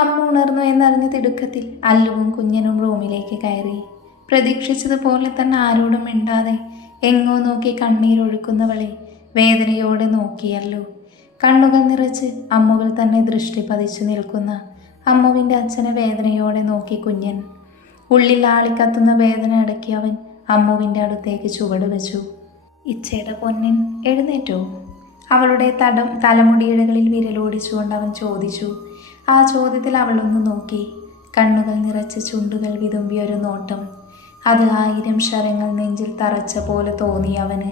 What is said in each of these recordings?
അമ്മ ഉണർന്നു എന്നറിഞ്ഞ തിടുക്കത്തിൽ അല്ലുവും കുഞ്ഞനും റൂമിലേക്ക് കയറി. പ്രതീക്ഷിച്ചതുപോലെ തന്നെ ആരോടും മിണ്ടാതെ എങ്ങോ നോക്കി കണ്ണീരൊഴുക്കുന്നവളെ വേദനയോടെ നോക്കിയല്ലോ. കണ്ണുകൾ നിറച്ച് അമ്മുവിൽ തന്നെ ദൃഷ്ടി പതിച്ചു നിൽക്കുന്ന അമ്മുവിൻ്റെ അച്ഛനെ വേദനയോടെ നോക്കി കുഞ്ഞൻ. ഉള്ളിൽ ആളിക്കത്തുന്ന വേദന അടക്കി അവൻ അമ്മുവിൻ്റെ അടുത്തേക്ക് ചുവട് വെച്ചു. ഇച്ചയുടെ പൊന്നൻ, എഴുന്നേറ്റോ? അവളുടെ തലമുടിയിഴകളിൽ വിരലോടിച്ചുകൊണ്ട് അവൻ ചോദിച്ചു. ആ ചോദ്യത്തിൽ അവളൊന്ന് നോക്കി. കണ്ണുകൾ നിറച്ച് ചുണ്ടുകൾ വിതുമ്പിയൊരു നോട്ടം. അത് 1000 ശരങ്ങൾ നെഞ്ചിൽ തറച്ച പോലെ തോന്നി അവന്.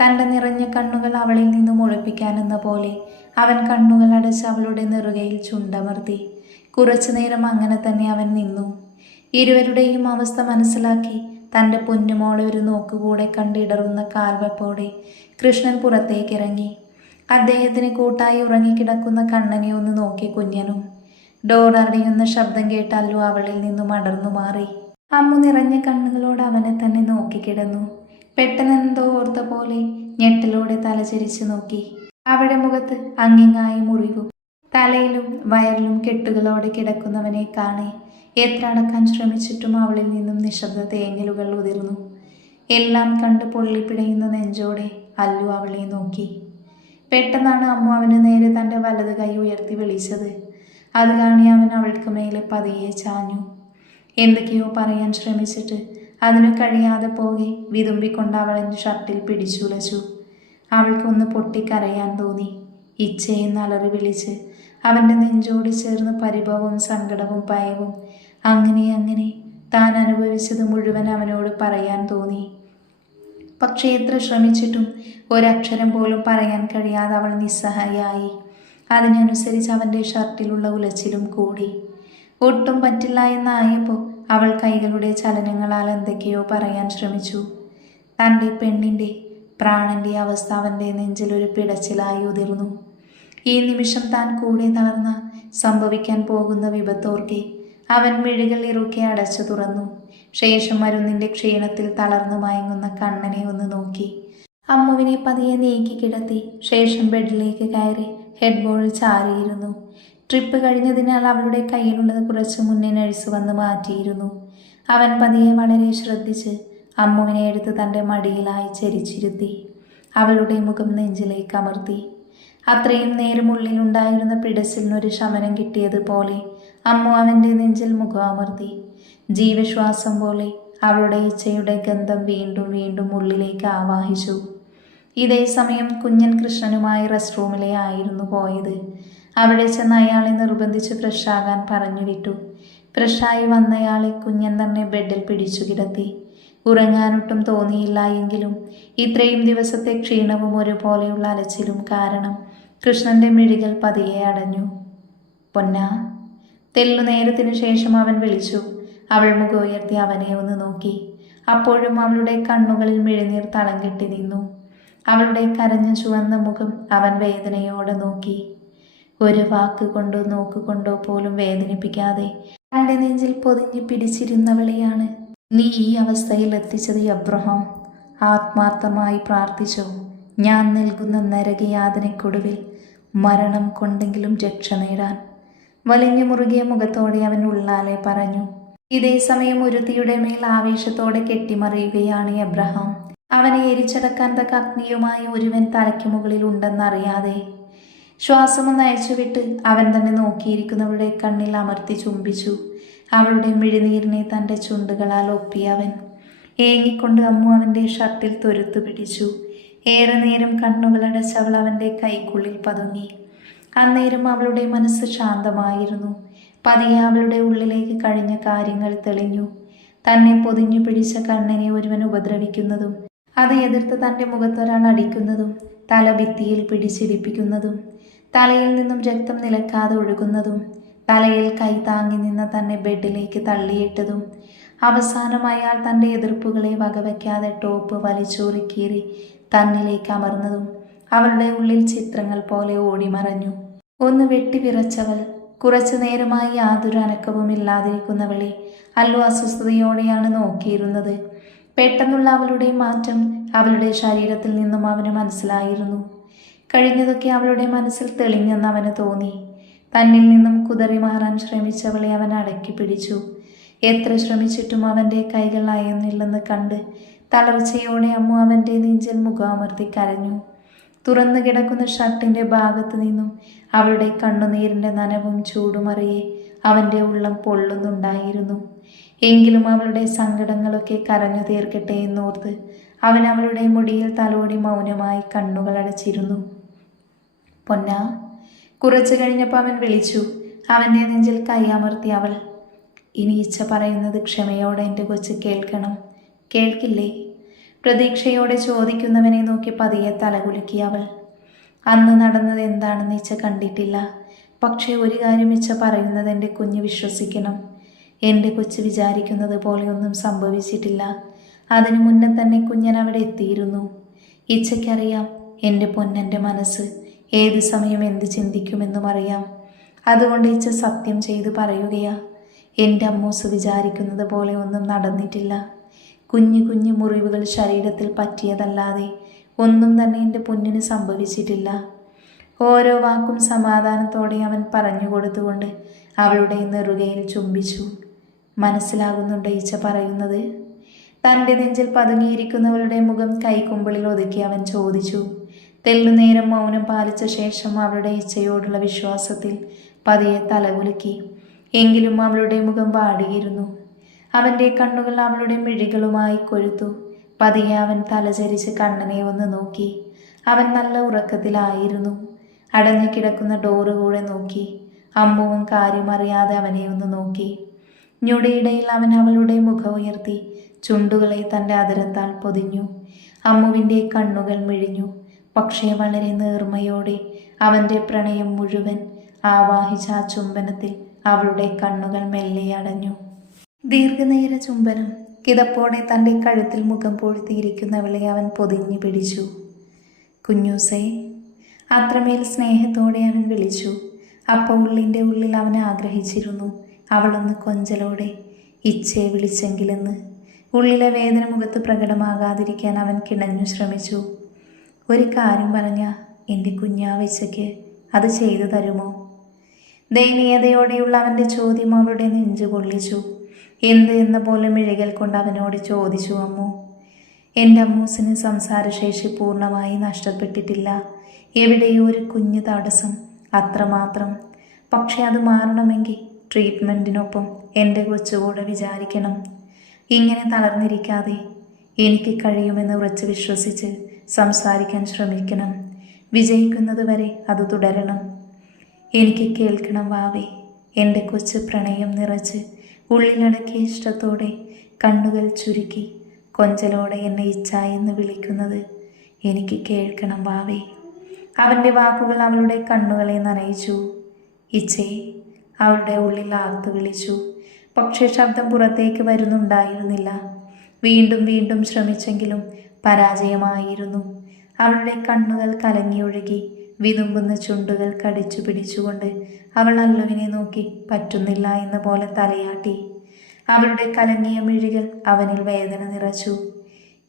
തൻ്റെ നിറഞ്ഞ കണ്ണുകൾ അവളിൽ നിന്നും ഒളിപ്പിക്കാനെന്ന പോലെ അവൻ കണ്ണുകൾ അടച്ച് അവളുടെ നെറുകയിൽ ചുണ്ടമർത്തി. കുറച്ചു നേരം അങ്ങനെ തന്നെ അവൻ നിന്നു. ഇരുവരുടെയും അവസ്ഥ മനസ്സിലാക്കി തൻ്റെ പൊന്നുമോളെ ഒരു നോക്കുകൂടെ കണ്ടിടറുന്ന കാൽവെപ്പോടെ കൃഷ്ണൻ പുറത്തേക്കിറങ്ങി. അദ്ദേഹത്തിന് കൂട്ടായി ഉറങ്ങിക്കിടക്കുന്ന കണ്ണനെ ഒന്ന് നോക്കി കുഞ്ഞനും. ഡോർ അടയുന്ന ശബ്ദം കേട്ട് അല്ലു അവളിൽ നിന്നും അടർന്നു മാറി. അമ്മു നിറഞ്ഞ കണ്ണുകളോട് അവനെ തന്നെ നോക്കിക്കിടന്നു. പെട്ടെന്നെന്തോ ഓർത്ത പോലെ ഞെട്ടലോടെ തലചരിച്ചു നോക്കി. അവിടെ മുഖത്ത് അങ്ങിങ്ങായി മുറിവും തലയിലും വയറിലും കെട്ടുകളോടെ കിടക്കുന്നവനെ കാണെ എത്ര അടക്കാൻ ശ്രമിച്ചിട്ടും അവളിൽ നിന്നും നിശബ്ദ തേങ്ങലുകൾ ഉതിർന്നു. എല്ലാം കണ്ട് പൊള്ളിപ്പിടയുന്ന നെഞ്ചോടെ അല്ലു അവളെ നോക്കി. പെട്ടെന്നാണ് അമ്മു അവന് നേരെ തൻ്റെ വലത് കൈ ഉയർത്തി വിളിച്ചത്. അത് കാണി അവൻ അവൾക്ക് മേലെ പതിയെ ചാഞ്ഞു. എന്തൊക്കെയോ പറയാൻ ശ്രമിച്ചിട്ട് അതിനു കഴിയാതെ പോകെ വിതുമ്പിക്കൊണ്ട് അവളെൻ്റെ ഷർട്ടിൽ പിടിച്ചുലച്ചു. അവൾക്കൊന്ന് പൊട്ടിക്കരയാൻ തോന്നി. ഇച്ചയെന്ന് അലറി വിളിച്ച് അവൻ്റെ നെഞ്ചോട് ചേർന്ന് പരിഭവവും സങ്കടവും ഭയവും അങ്ങനെ താൻ അനുഭവിച്ചത് മുഴുവൻ അവനോട് പറയാൻ തോന്നി. പക്ഷേ എത്ര ശ്രമിച്ചിട്ടും ഒരക്ഷരം പോലും പറയാൻ കഴിയാതെ അവൾ നിസ്സഹായായി. അതിനനുസരിച്ച് അവൻ്റെ ഷർട്ടിലുള്ള ഉലച്ചിലും കൂടി. ഒട്ടും പറ്റില്ല എന്നായപ്പോൾ അവൾ കൈകളുടെ ചലനങ്ങളാൽ എന്തൊക്കെയോ പറയാൻ ശ്രമിച്ചു. തൻ്റെ പെണ്ണിൻ്റെ പ്രാണൻ്റെ അവസ്ഥ അവൻ്റെ നെഞ്ചിലൊരു പിടച്ചിലായി ഉതിർന്നു. ഈ നിമിഷം താൻ കൂടെ തളർന്ന സംഭവിക്കാൻ പോകുന്ന വിപത്തോർക്കെ അവൻ മിഴികൾ ഇറുക്കെ അടച്ചു തുറന്നു. ശേഷം മരുന്നിൻ്റെ ക്ഷീണത്തിൽ തളർന്നു മയങ്ങുന്ന കണ്ണനെ ഒന്ന് നോക്കി. അമ്മുവിനെ പതിയെ നീക്കി കിടത്തി. ശേഷം ബെഡിലേക്ക് കയറി ഹെഡ് ബോളിൽ ചാരിയിരുന്നു. ട്രിപ്പ് കഴിഞ്ഞതിനാൽ അവളുടെ കയ്യിലുള്ളത് കുറച്ച് മുന്നേ നഴ്സ് വന്ന് മാറ്റിയിരുന്നു. അവൻ പതിയെ വളരെ ശ്രദ്ധിച്ച് അമ്മുവിനെ എടുത്ത് തൻ്റെ മടിയിലായി ചരിച്ചിരുത്തി. അവളുടെ മുഖം നെഞ്ചിലേക്ക് അമർത്തി. അത്രയും നേരം ഉള്ളിലുണ്ടായിരുന്ന പിടച്ചിലിനൊരു ശമനം കിട്ടിയതുപോലെ അമ്മു അവൻ്റെ നെഞ്ചിൽ മുഖം അമർത്തി. ജീവശ്വാസം പോലെ അവളുടെ ഇച്ഛയുടെ ഗന്ധം വീണ്ടും വീണ്ടും ഉള്ളിലേക്ക് ആവാഹിച്ചു. ഇതേ സമയം കുഞ്ഞൻ കൃഷ്ണനുമായി റെസ്റ്റ് റൂമിലെ ആയിരുന്നു പോയത്. അവിടെ ചെന്ന് അയാളെ നിർബന്ധിച്ച് ഫ്രഷാകാൻ പറഞ്ഞു വിട്ടു. ഫ്രഷായി വന്നയാളെ കുഞ്ഞൻ തന്നെ ബെഡിൽ പിടിച്ചു കിടത്തി. ഉറങ്ങാനൊട്ടും തോന്നിയില്ല എങ്കിലും ഇത്രയും ദിവസത്തെ ക്ഷീണവും ഒരുപോലെയുള്ള അലച്ചിലും കാരണം കൃഷ്ണന്റെ മിഴികൾ പതിയെ അടഞ്ഞു. പൊന്നാ, തെല്ലു നേരത്തിനു ശേഷം അവൻ വിളിച്ചു. അവൾ മുഖം ഉയർത്തി അവനെ ഒന്ന് നോക്കി. അപ്പോഴും അവളുടെ കണ്ണുകളിൽ മിഴിനീർ തളം കെട്ടി നിന്നു. അവളുടെ കരഞ്ഞ ചുവന്ന മുഖം അവൻ വേദനയോടെ നോക്കി. ഒരു വാക്ക് കൊണ്ടോ നോക്കുകൊണ്ടോ പോലും വേദനിപ്പിക്കാതെ തൻ്റെ നെഞ്ചിൽ പൊതിഞ്ഞു പിടിച്ചിരുന്നവളെയാണ് നീ ഈ അവസ്ഥയിൽ എത്തിച്ചത് അബ്രഹാം. ആത്മാർത്ഥമായി പ്രാർത്ഥിച്ചോ. ഞാൻ നൽകുന്ന നരകയാതനയ്ക്കൊടുവിൽ മരണം കൊണ്ടെങ്കിലും രക്ഷ നേടാൻ. വലിഞ്ഞു മുറുകിയ മുഖത്തോടെ അവൻ ഉള്ളാലെ പറഞ്ഞു. ഇതേ സമയം ഒരുത്തിയുടെ മേൽ ആവേശത്തോടെ കെട്ടിമറിയുകയാണ് എബ്രഹാം. അവനെ എരിച്ചടക്കാൻ തക്ക അഗ്നിയുമായി ഒരുവൻ തലയ്ക്ക് മുകളിൽ ഉണ്ടെന്നറിയാതെ ശ്വാസമൊന്ന് അയച്ചുവിട്ട് അവൻ തന്നെ നോക്കിയിരിക്കുന്നവരുടെ കണ്ണിൽ അമർത്തി ചുംബിച്ചു. അവളുടെ മിഴിനീരിനെ തൻ്റെ ചുണ്ടുകളാൽ ഒപ്പിയവൻ. ഏങ്ങിക്കൊണ്ട് അമ്മു അവൻ്റെ ഷർട്ടിൽ തൊരുത്തു പിടിച്ചു. ഏറെ നേരം കണ്ണുകളടച്ച് അവൾ അവൻ്റെ കൈക്കുള്ളിൽ പതുങ്ങി. അന്നേരം അവളുടെ മനസ്സ് ശാന്തമായിരുന്നു. പതിയെ അവളുടെ ഉള്ളിലേക്ക് കഴിഞ്ഞ കാര്യങ്ങൾ തെളിഞ്ഞു. തന്നെ പൊതിഞ്ഞു പിടിച്ച കണ്ണനെ ഒരുവൻ ഉപദ്രവിക്കുന്നതും അത് എതിർത്ത് തൻ്റെ മുഖത്തൊരാൾ അടിക്കുന്നതും തല ഭിത്തിയിൽ പിടിച്ചിടിപ്പിക്കുന്നതും തലയിൽ നിന്നും രക്തം നിലക്കാതെ ഒഴുകുന്നതും തലയിൽ കൈ താങ്ങി നിന്ന തന്നെ ബെഡിലേക്ക് തള്ളിയിട്ടതും അവസാനം അയാൾ തൻ്റെ എതിർപ്പുകളെ വകവയ്ക്കാതെ ടോപ്പ് വലിച്ചൂറിക്കീറി തന്നിലേക്ക് അമർന്നതും അവളുടെ ഉള്ളിൽ ചിത്രങ്ങൾ പോലെ ഓടിമറഞ്ഞു. ഒന്ന് വെട്ടിവിറച്ചവൾ. കുറച്ചു നേരമായി യാതൊരു അനക്കവും ഇല്ലാതിരിക്കുന്നവളെ അല്ലു അസ്വസ്ഥതയോടെയാണ് നോക്കിയിരുന്നത്. പെട്ടെന്നുള്ള അവളുടെ മാറ്റം അവളുടെ ശരീരത്തിൽ നിന്നും അവന് മനസ്സിലായിരുന്നു. കഴിഞ്ഞതൊക്കെ അവളുടെ മനസ്സിൽ തെളിഞ്ഞെന്ന് അവന് തോന്നി. തന്നിൽ നിന്നും കുതറി മാറാൻ ശ്രമിച്ചവളെ അവൻ അടക്കി പിടിച്ചു. എത്ര ശ്രമിച്ചിട്ടും അവൻ്റെ കൈകൾ അയയുന്നില്ലെന്ന് കണ്ട് തളർച്ചയോടെ അമ്മു അവൻ്റെ നെഞ്ചിൽ മുഖമർത്തി കരഞ്ഞു. തുറന്നു കിടക്കുന്ന ഷർട്ടിൻ്റെ ഭാഗത്തു നിന്നും അവളുടെ കണ്ണുനീരിൻ്റെ നനവും ചൂടുമറിയെ അവൻ്റെ ഉള്ളം പൊള്ളുന്നുണ്ടായിരുന്നു. എങ്കിലും അവളുടെ സങ്കടങ്ങളൊക്കെ കരഞ്ഞു തീർക്കട്ടെ എന്നോർത്ത് അവൻ അവളുടെ മുടിയിൽ തലോടി മൗനമായി കണ്ണുകളടച്ചിരുന്നു. പൊന്നാ. കുറച്ചു കഴിഞ്ഞപ്പോൾ അവൻ വിളിച്ചു. അവൻ്റെ നെഞ്ചിൽ കൈയമർത്തി അവൾ. ഇനി ഇച്ഛ പറയുന്നത് ക്ഷമയോടെ എൻ്റെ കൊച്ച് കേൾക്കണം. കേൾക്കില്ലേ? പ്രതീക്ഷയോടെ ചോദിക്കുന്നവനെ നോക്കി പതിയെ തലകുലുക്കി അവൾ. അന്ന് നടന്നത് എന്താണെന്ന് ഇച്ഛ കണ്ടിട്ടില്ല. പക്ഷേ ഒരു കാര്യം ഇച്ഛ പറയുന്നത് എൻ്റെ കുഞ്ഞ് വിശ്വസിക്കണം. എൻ്റെ കൊച്ച് വിചാരിക്കുന്നത് പോലെ ഒന്നും സംഭവിച്ചിട്ടില്ല. അതിനു മുന്നേ തന്നെ കുഞ്ഞൻ അവിടെ എത്തിയിരുന്നു. ഇച്ഛയ്ക്കറിയാം എൻ്റെ പൊന്നൻ്റെ മനസ്സ് ഏത് സമയം എന്ത് ചിന്തിക്കുമെന്നും അറിയാം. അതുകൊണ്ട് ഇച്ഛ സത്യം ചെയ്തു പറയുകയാ. എൻ്റെ അമ്മൂസ് വിചാരിക്കുന്നത് പോലെ ഒന്നും നടന്നിട്ടില്ല. കുഞ്ഞു കുഞ്ഞു മുറിവുകൾ ശരീരത്തിൽ പറ്റിയതല്ലാതെ ഒന്നും തന്നെ എൻ്റെ പൊന്നിന് സംഭവിച്ചിട്ടില്ല. ഓരോ വാക്കും സമാധാനത്തോടെ അവൻ പറഞ്ഞു കൊടുത്തുകൊണ്ട് അവളുടെ നെറുകയിൽ ചുംബിച്ചു. മനസ്സിലാകുന്നുണ്ട് ഈച്ച പറയുന്നത്? തൻ്റെ നെഞ്ചിൽ പതുങ്ങിയിരിക്കുന്നവളുടെ മുഖം കൈക്കുമ്പിളിൽ ഒതുക്കി അവൻ ചോദിച്ചു. തെല്ലുനേരം മൗനം പാലിച്ച ശേഷം അവളുടെ ഇച്ഛയോടുള്ള വിശ്വാസത്തിൽ പതിയെ തലകുലുക്കി. എങ്കിലും അവളുടെ മുഖം വാടിയിരുന്നു. അവൻ്റെ കണ്ണുകൾ അവളുടെ മിഴികളുമായി കൊഴുത്തു. പതിയെ അവൻ തലചരിച്ച് കണ്ണനെ ഒന്ന് നോക്കി. അവൻ നല്ല ഉറക്കത്തിലായിരുന്നു. അടഞ്ഞു കിടക്കുന്ന ഡോറ് കൂടെ നോക്കി. അമ്മുവും കാര്യമറിയാതെ അവനെ ഒന്ന് നോക്കി. ഞൊടിയിടയിൽ അവൻ അവളുടെ മുഖം ഉയർത്തി ചുണ്ടുകളെ തൻ്റെ അതിരത്താൽ പൊതിഞ്ഞു. അമ്മുവിൻ്റെ കണ്ണുകൾ മിഴിഞ്ഞു. പക്ഷേ വളരെ നേർമയോടെ അവൻ്റെ പ്രണയം മുഴുവൻ ആവാഹിച്ച ആ ചുംബനത്തിൽ അവളുടെ കണ്ണുകൾ മെല്ലെ അടഞ്ഞു. ദീർഘനേര ചുംബനം. കിതപ്പോടെ തൻ്റെ കഴുത്തിൽ മുഖം പൊഴുത്തിയിരിക്കുന്നവളെ അവൻ പൊതിഞ്ഞു പിടിച്ചു. കുഞ്ഞൂസേ. അത്രമേൽ സ്നേഹത്തോടെ അവൻ വിളിച്ചു. അപ്പോൾ ഉള്ളിൻ്റെ ഉള്ളിൽ അവൻ ആഗ്രഹിച്ചിരുന്നു അവളൊന്ന് കൊഞ്ചലോടെ ഇച്ഛയെ വിളിച്ചെങ്കിലെന്ന്. ഉള്ളിലെ വേദന മുഖത്ത് പ്രകടമാകാതിരിക്കാൻ അവൻ കിണഞ്ഞു ശ്രമിച്ചു. ഒരു കാര്യം പറഞ്ഞ എൻ്റെ കുഞ്ഞാവയ്ച്ചയ്ക്ക് അത് ചെയ്തു തരുമോ? ദയനീയതയോടെയുള്ള അവൻ്റെ ചോദ്യം അവളുടെ നെഞ്ചു കൊള്ളിച്ചു. എന്ത് എന്ന പോലെ മിഴികൾ കൊണ്ട് അവനോട് ചോദിച്ചു അമ്മു. എൻ്റെ അമ്മൂസിന് സംസാരശേഷി പൂർണ്ണമായി നഷ്ടപ്പെട്ടിട്ടില്ല. എവിടെയോ ഒരു കുഞ്ഞു തടസ്സം, അത്രമാത്രം. പക്ഷെ അത് മാറണമെങ്കിൽ ട്രീറ്റ്മെൻറ്റിനൊപ്പം എൻ്റെ കൊച്ചുകൂടെ വിചാരിക്കണം. ഇങ്ങനെ തളർന്നിരിക്കാതെ എനിക്ക് കഴിയുമെന്ന് ഉറച്ച് വിശ്വസിച്ച് സംസാരിക്കാൻ ശ്രമിക്കണം. വിജയിക്കുന്നത് വരെ അത് തുടരണം. എനിക്ക് കേൾക്കണം വാവേ. എൻ്റെ കൊച്ച് പ്രണയം നിറച്ച് ഉള്ളിലടക്കിയ ഇഷ്ടത്തോടെ കണ്ണുകൾ ചുരുക്കി കൊഞ്ചലോടെ എന്നെ ഇച്ഛ എന്ന് വിളിക്കുന്നത് എനിക്ക് കേൾക്കണം വാവേ. അവൻ്റെ വാക്കുകൾ അവളുടെ കണ്ണുകളെ നനയിച്ചു. ഇച്ഛേ. അവളുടെ ഉള്ളിൽ ആർത്തു വിളിച്ചു. പക്ഷേ ശബ്ദം പുറത്തേക്ക് വരുന്നുണ്ടായിരുന്നില്ല. വീണ്ടും വീണ്ടും ശ്രമിച്ചെങ്കിലും പരാജയമായിരുന്നു. അവളുടെ കണ്ണുകൾ കലങ്ങിയൊഴുകി. വിതുമ്പുന്ന ചുണ്ടുകൾ കടിച്ചു പിടിച്ചുകൊണ്ട് അവൾ അല്ലുവിനെ നോക്കി പറ്റുന്നില്ല എന്ന പോലെ തലയാട്ടി. അവളുടെ കലങ്ങിയ മിഴികൾ അവനിൽ വേദന നിറച്ചു.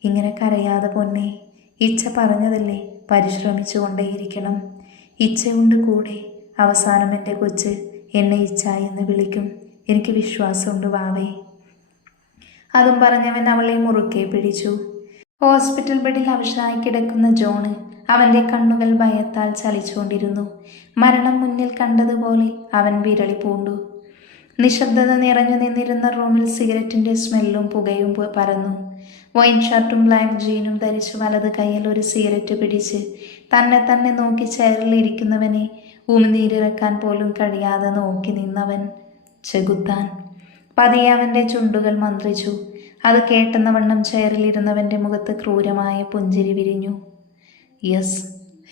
ഇങ്ങനെ കരയാതെ പൊന്നെ. ഇച്ഛ പറഞ്ഞതല്ലേ, പരിശ്രമിച്ചു കൊണ്ടേയിരിക്കണം. ഇച്ഛയുണ്ട് കൂടെ. അവസാനം എൻ്റെ കൊച്ച് എന്നെ ഇച്ഛ എന്ന് വിളിക്കും. എനിക്ക് വിശ്വാസമുണ്ട് വാവേ. അതും പറഞ്ഞവൻ അവളെ മുറുക്കെ പിടിച്ചു. ഹോസ്പിറ്റൽ ബെഡിൽ അവശനായി കിടക്കുന്ന ജോണ് അവൻ്റെ കണ്ണുകൾ ഭയത്താൽ ചലിച്ചുകൊണ്ടിരുന്നു. മരണം മുന്നിൽ കണ്ടതുപോലെ അവൻ വിരളി പൂണ്ടു. നിശബ്ദത നിറഞ്ഞു നിന്നിരുന്ന റൂമിൽ സിഗരറ്റിൻ്റെ സ്മെല്ലും പുകയും പരന്നു. വൈൻ ഷർട്ടും ബ്ലാക്ക് ജീനും ധരിച്ച് വലത് കൈയിൽ ഒരു സിഗരറ്റ് പിടിച്ച് തന്നെ നോക്കി ചെയറിൽ ഇരിക്കുന്നവനെ ഉമിനീരിറക്കാൻ പോലും കഴിയാതെ നോക്കി നിന്നവൻ. ചെകുത്താൻ. പതിയെ അവൻ്റെ ചുണ്ടുകൾ മന്ത്രിച്ചു. അത് കേട്ടെന്ന വണ്ണം ചെയറിലിരുന്നവൻ്റെ മുഖത്ത് ക്രൂരമായ പുഞ്ചിരി വിരിഞ്ഞു. Yes,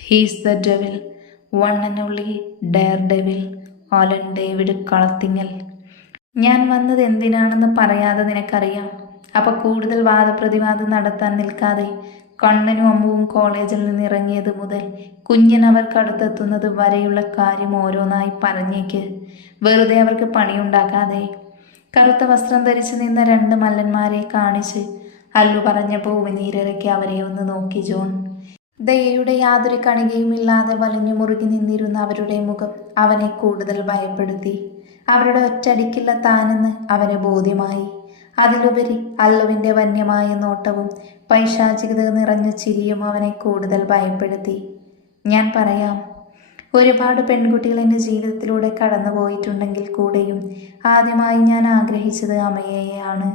he's the devil, one and only daredevil, Alan David Kalathingal. ഞാൻ വന്നത് എന്തിനാണെന്ന് പറയാതെ നിനക്കറിയാം. അപ്പോൾ കൂടുതൽ വാദപ്രതിവാദം നടത്താൻ നിൽക്കാതെ കണ്ണനും അമ്മുവും കോളേജിൽ നിന്ന് ഇറങ്ങിയത് മുതൽ കുഞ്ഞൻ അവർക്കടുത്തെത്തുന്നത് വരെയുള്ള കാര്യം ഓരോന്നായി പറഞ്ഞേക്ക്. വെറുതെ അവർക്ക് പണിയുണ്ടാക്കാതെ. കറുത്ത വസ്ത്രം ധരിച്ച് നിന്ന 2 മല്ലന്മാരെ കാണിച്ച് അല്ലു പറഞ്ഞപ്പോൾ ഉമിനീരിറക്കി അവരെ ഒന്ന് നോക്കി ജോൺ. ദയയുടെ യാതൊരു കണികയുമില്ലാതെ വലിഞ്ഞു മുറുകി നിന്നിരുന്ന അവരുടെ മുഖം അവനെ കൂടുതൽ ഭയപ്പെടുത്തി. അവരുടെ ഒറ്റടിക്കില്ല താനെന്ന് അവന് ബോധ്യമായി. അതിലുപരി അല്ലുവിൻ്റെ വന്യമായ നോട്ടവും പൈശാചികത നിറഞ്ഞ ചിരിയും അവനെ കൂടുതൽ ഭയപ്പെടുത്തി. ഞാൻ പറയാം, ഒരുപാട് പെൺകുട്ടികൾ എൻ്റെ ജീവിതത്തിലൂടെ കടന്നു പോയിട്ടുണ്ടെങ്കിൽ കൂടെയും ആദ്യമായി ഞാൻ ആഗ്രഹിച്ചത് അമയയെയാണ്.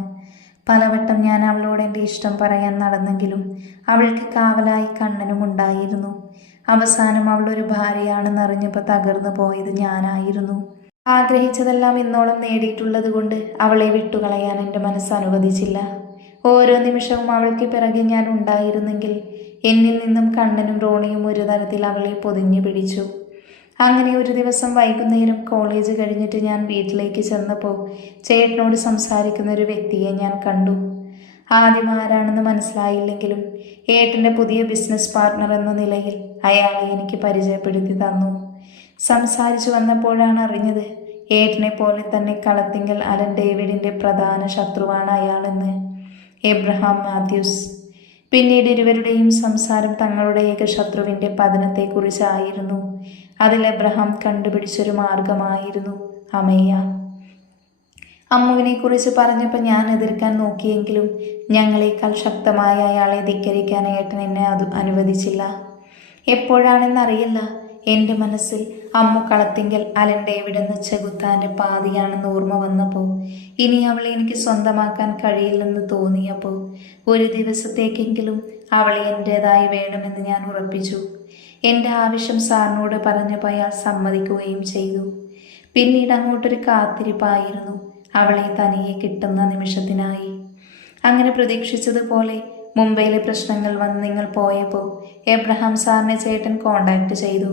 പലവട്ടം ഞാൻ അവളോട് എൻ്റെ ഇഷ്ടം പറയാൻ നടന്നെങ്കിലും അവൾക്ക് കാവലായി കണ്ണനും ഉണ്ടായിരുന്നു. അവസാനം അവളൊരു ഭാര്യയാണെന്നറിഞ്ഞപ്പോൾ തകർന്നു പോയത് ഞാനായിരുന്നു. ആഗ്രഹിച്ചതെല്ലാം ഇന്നോളം നേടിയിട്ടുള്ളത് കൊണ്ട് അവളെ വിട്ടുകളയാൻ എൻ്റെ മനസ്സ് അനുവദിച്ചില്ല. ഓരോ നിമിഷവും അവൾക്ക് പിറകെ ഞാൻ ഉണ്ടായിരുന്നെങ്കിൽ എന്നിൽ നിന്നും കണ്ണനും റോണിയും ഒരു തരത്തിൽ അവളെ പൊതിഞ്ഞു പിടിച്ചു. അങ്ങനെ ഒരു ദിവസം വൈകുന്നേരം കോളേജ് കഴിഞ്ഞിട്ട് ഞാൻ വീട്ടിലേക്ക് ചെന്നപ്പോൾ ചേട്ടനോട് സംസാരിക്കുന്ന ഒരു വ്യക്തിയെ ഞാൻ കണ്ടു. ആദ്യം ആരാണെന്ന് മനസ്സിലായില്ലെങ്കിലും ഏട്ടൻ്റെ പുതിയ ബിസിനസ് പാർട്ട്ണർ എന്ന നിലയിൽ അയാളെ എനിക്ക് പരിചയപ്പെടുത്തി തന്നു. സംസാരിച്ചു വന്നപ്പോഴാണ് അറിഞ്ഞത് ഏട്ടനെ പോലെ തന്നെ കളത്തിങ്കൽ അലൻ ഡേവിഡിൻ്റെ പ്രധാന ശത്രുവാണ് അയാളെന്ന്, എബ്രഹാം മാത്യൂസ്. പിന്നീട് ഇരുവരുടെയും സംസാരം തങ്ങളുടെ ഏക ശത്രുവിൻ്റെ പതനത്തെക്കുറിച്ചായിരുന്നു. അതിൽ എബ്രഹാം കണ്ടുപിടിച്ചൊരു മാർഗമായിരുന്നു അമയ്യ. അമ്മുവിനെക്കുറിച്ച് പറഞ്ഞപ്പോൾ ഞാൻ എതിർക്കാൻ നോക്കിയെങ്കിലും ഞങ്ങളെക്കാൾ ശക്തമായ അയാളെ ധിക്കരിക്കാൻ ഏട്ടൻ എന്നെ അനുവദിച്ചില്ല. എപ്പോഴാണെന്നറിയില്ല, എൻ്റെ മനസ്സിൽ അമ്മു കളത്തിങ്കൽ അലൻ ഡേവിഡെന്ന ചെകുത്താൻ്റെ പാതിയാണെന്ന് ഓർമ്മ വന്നപ്പോൾ, ഇനി അവളെ എനിക്ക് സ്വന്തമാക്കാൻ കഴിയില്ലെന്ന് തോന്നിയപ്പോൾ ഒരു ദിവസത്തേക്കെങ്കിലും അവളെ എൻ്റേതായി വേണമെന്ന് ഞാൻ ഉറപ്പിച്ചു. എൻ്റെ ആവശ്യം സാറിനോട് പറഞ്ഞപ്പോൾ അയാൾ സമ്മതിക്കുകയും ചെയ്തു. പിന്നീട് അങ്ങോട്ടൊരു കാത്തിരിപ്പായിരുന്നു അവളെ തനിയെ കിട്ടുന്ന നിമിഷത്തിനായി. അങ്ങനെ പ്രതീക്ഷിച്ചതുപോലെ മുംബൈയിലെ പ്രശ്നങ്ങൾ വന്ന് നിങ്ങൾ പോയപ്പോൾ എബ്രഹാം സാറിനെ ചേട്ടൻ കോണ്ടാക്ട് ചെയ്തു.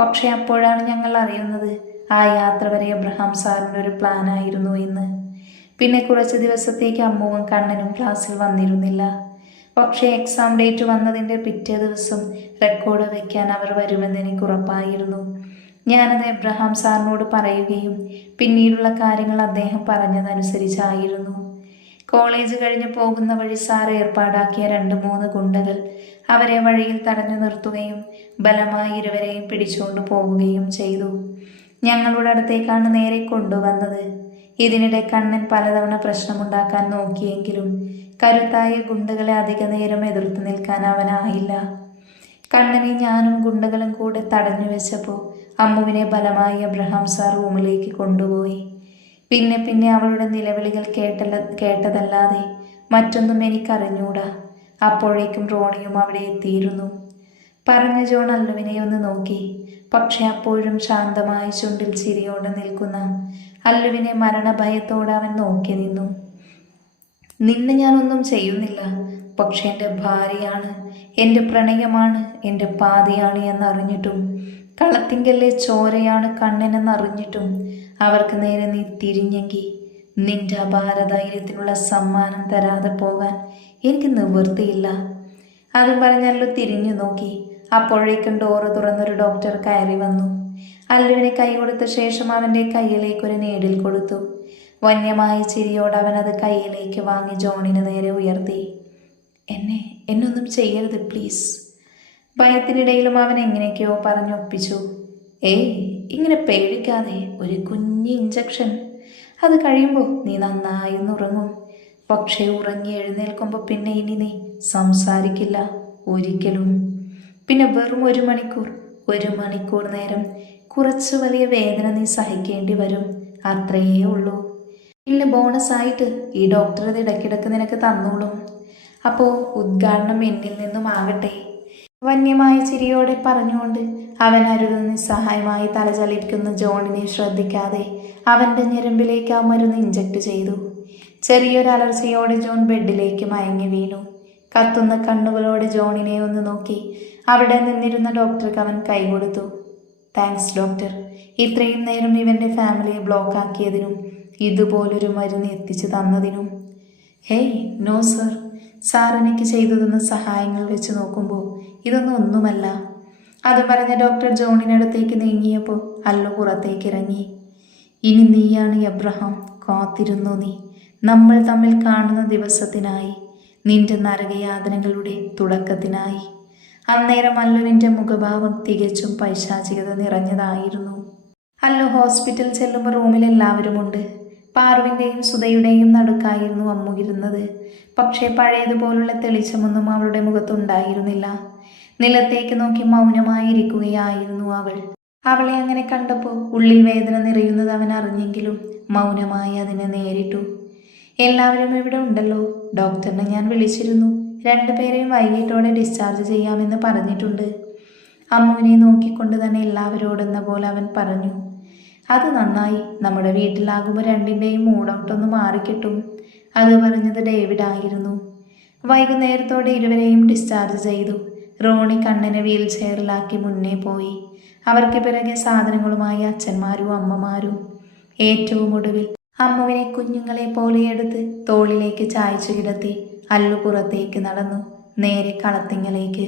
പക്ഷെ അപ്പോഴാണ് ഞങ്ങൾ അറിയുന്നത് ആ യാത്ര വരെ എബ്രഹാം സാറിൻ്റെ ഒരു പ്ലാനായിരുന്നു എന്ന്. പിന്നെ കുറച്ച് ദിവസത്തേക്ക് അമ്മുവും കണ്ണനും ക്ലാസ്സിൽ വന്നിരുന്നില്ല. പക്ഷേ എക്സാം ഡേറ്റ് വന്നതിൻ്റെ പിറ്റേ ദിവസം റെക്കോർഡ് വയ്ക്കാൻ അവർ വരുമെന്ന് എനിക്ക് ഉറപ്പായിരുന്നു. ഞാനത് എബ്രഹാം സാറിനോട് പറയുകയും പിന്നീടുള്ള കാര്യങ്ങൾ അദ്ദേഹം പറഞ്ഞതനുസരിച്ചായിരുന്നു. കോളേജ് കഴിഞ്ഞ് പോകുന്ന വഴി സാർ ഏർപ്പാടാക്കിയ 2-3 ഗുണ്ടകൾ അവരെ വഴിയിൽ തടഞ്ഞു നിർത്തുകയും ബലമായി ഇരുവരെയും പിടിച്ചുകൊണ്ട് പോവുകയും ചെയ്തു. ഞങ്ങളുടെ അടുത്തേക്കാണ് നേരെ കൊണ്ടുവന്നത്. ഇതിനിടെ കണ്ണൻ പലതവണ പ്രശ്നമുണ്ടാക്കാൻ നോക്കിയെങ്കിലും കരുത്തായ ഗുണ്ടകളെ അധിക നേരം എതിർത്ത് നിൽക്കാൻ അവനായില്ല. കണ്ണനെ ഞാനും ഗുണ്ടകളും കൂടെ തടഞ്ഞു വെച്ചപ്പോൾ അമ്മുവിനെ ബലമായി എബ്രഹാം സാർ റൂമിലേക്ക് കൊണ്ടുപോയി. പിന്നെ അവളുടെ നിലവിളികൾ കേട്ടതല്ലാതെ മറ്റൊന്നും എനിക്കറിഞ്ഞൂടാ. അപ്പോഴേക്കും റോണിയും അവിടെ എത്തിയിരുന്നു. പറഞ്ഞ ജോൺ അല്ലുവിനെ ഒന്ന് നോക്കി. പക്ഷെ അപ്പോഴും ശാന്തമായി ചുണ്ടിൽ ചിരിയോടെ നിൽക്കുന്ന അല്ലുവിനെ മരണഭയത്തോടെ അവൻ നോക്കി നിന്നു. നിന്നെ ഞാനൊന്നും ചെയ്യുന്നില്ല, പക്ഷെ എൻ്റെ ഭാര്യയാണ്, എൻ്റെ പ്രണയമാണ്, എൻ്റെ പാതിയാണ് എന്നറിഞ്ഞിട്ടും, കളത്തിങ്കലിലെ ചോരയാണ് കണ്ണനെന്നറിഞ്ഞിട്ടും അവർക്ക് നേരെ നീ തിരിഞ്ഞെങ്കിൽ നിന്റെ അപാരധൈര്യത്തിനുള്ള സമ്മാനം തരാതെ പോകാൻ എനിക്ക് നിവൃത്തിയില്ല. അതും പറഞ്ഞല്ലോ തിരിഞ്ഞു നോക്കി. അപ്പോഴേക്കും ഡോറ് തുറന്നൊരു ഡോക്ടർ കയറി വന്നു. അല്ലുവിനെ കൈ കൊടുത്ത ശേഷം അവൻ്റെ കയ്യിലേക്കൊരു നീഡിൽ കൊടുത്തു. വന്യമായ ചിരിയോട് അവൻ അത് കയ്യിലേക്ക് വാങ്ങി ജോണിന് നേരെ ഉയർത്തി. എന്നൊന്നും ചെയ്യരുത് പ്ലീസ്. ഭയത്തിനിടയിലും അവൻ എങ്ങനെയൊക്കെയോ പറഞ്ഞൊപ്പിച്ചു. ഇങ്ങനെ പേടിക്കാതെ, ഒരു കുഞ്ഞ് ഇഞ്ചക്ഷൻ, അത് കഴിയുമ്പോൾ നീ നന്നായി ഉറങ്ങും. പക്ഷേ ഉറങ്ങി എഴുന്നേൽക്കുമ്പോൾ പിന്നെ ഇനി നീ സംസാരിക്കില്ല ഒരിക്കലും. പിന്നെ വെറും 1 മണിക്കൂർ നേരം കുറച്ച് വലിയ വേദന നീ സഹിക്കേണ്ടി വരും, അത്രയേ ഉള്ളൂ. പിന്നെ ബോണസായിട്ട് ഈ ഡോക്ടർ ഇത് ഇടയ്ക്കിടയ്ക്ക് നിനക്ക് തന്നോളും. അപ്പോൾ ഉദ്ഘാടനം എന്നിൽ നിന്നും ആകട്ടെ. വന്യമായ ചിരിയോടെ പറഞ്ഞുകൊണ്ട് അവൻ അരുത് നിസ്സഹായമായി തലചലിക്കുന്ന ജോണിനെ ശ്രദ്ധിക്കാതെ അവൻ്റെ ഞരമ്പിലേക്ക് ആ മരുന്ന് ഇഞ്ചക്ട് ചെയ്തു. ചെറിയൊരു അലർച്ചയോടെ ജോൺ ബെഡിലേക്ക് മയങ്ങി വീണു. കത്തുന്ന കണ്ണുകളോടെ ജോണിനെ ഒന്ന് നോക്കി അവിടെ നിന്നിരുന്ന ഡോക്ടർക്ക് അവൻ കൈ കൊടുത്തു. താങ്ക്സ് ഡോക്ടർ, ഇത്രയും നേരം ഇവൻ്റെ ഫാമിലിയെ ബ്ലോക്ക് ആക്കിയതിനും ഇതുപോലൊരു മരുന്ന് എത്തിച്ചു തന്നതിനും. നോ സർ, സാർ എനിക്ക് ചെയ്തു തന്ന സഹായങ്ങൾ വെച്ച് നോക്കുമ്പോൾ ഇതൊന്നും ഒന്നുമല്ല. അത് പറഞ്ഞ ഡോക്ടർ ജോണിനടുത്തേക്ക് നീങ്ങിയപ്പോൾ അല്ലു പുറത്തേക്ക് ഇറങ്ങി. ഇനി നീയാണ് എബ്രഹാം, കാത്തിരുന്നു നീ. നമ്മൾ തമ്മിൽ കാണുന്ന ദിവസത്തിനായി, നിന്റെ നരകയാതനകളുടെ തുടക്കത്തിനായി. അന്നേരം അല്ലുവിൻ്റെ മുഖഭാവം തികച്ചും പൈശാചികത നിറഞ്ഞതായിരുന്നു. അല്ലു ഹോസ്പിറ്റൽ ചെല്ലുമ്പോൾ റൂമിൽ എല്ലാവരുമുണ്ട്. പാറുവിൻ്റെയും സുധയുടെയും നടുക്കായിരുന്നു അമ്മു ഇരുന്നത്. പക്ഷേ പഴയതുപോലുള്ള തെളിച്ചമൊന്നും അവളുടെ മുഖത്തുണ്ടായിരുന്നില്ല. നിലത്തേക്ക് നോക്കി മൗനമായിരിക്കുകയായിരുന്നു അവൾ. അവളെ അങ്ങനെ കണ്ടപ്പോൾ ഉള്ളിൽ വേദന നിറയുന്നത് അവൻ അറിഞ്ഞെങ്കിലും മൗനമായി അതിനെ നേരിട്ടു. എല്ലാവരും ഇവിടെ ഉണ്ടല്ലോ. ഡോക്ടറിനെ ഞാൻ വിളിച്ചിരുന്നു. 2 പേരെയും വൈകിട്ടോടെ ഡിസ്ചാർജ് ചെയ്യാമെന്ന് പറഞ്ഞിട്ടുണ്ട്. അമ്മുവിനെ നോക്കിക്കൊണ്ട് തന്നെ എല്ലാവരോടെന്ന പോലെ അവൻ പറഞ്ഞു. അത് നന്നായി. നമ്മുടെ വീട്ടിലാകുമ്പോൾ 2ൻ്റെയും മൂടൗട്ടൊന്ന് മാറിക്കിട്ടും. അത് പറഞ്ഞത് ഡേവിഡ് ആയിരുന്നു. വൈകുന്നേരത്തോടെ ഇരുവരെയും ഡിസ്ചാർജ് ചെയ്തു. റോണി കണ്ണനെ വീൽ ചെയറിലാക്കി മുന്നേ പോയി. അവർക്ക് പിറകെ സാധനങ്ങളുമായി അച്ഛന്മാരും അമ്മമാരും. ഏറ്റവും ഒടുവിൽ അമ്മുവിനെ കുഞ്ഞുങ്ങളെ പോലെ എടുത്ത് തോളിലേക്ക് ചായച്ചു കിടത്തി അല്ലു പുറത്തേക്ക് നടന്നു, നേരെ കളത്തിങ്ങലേക്ക്.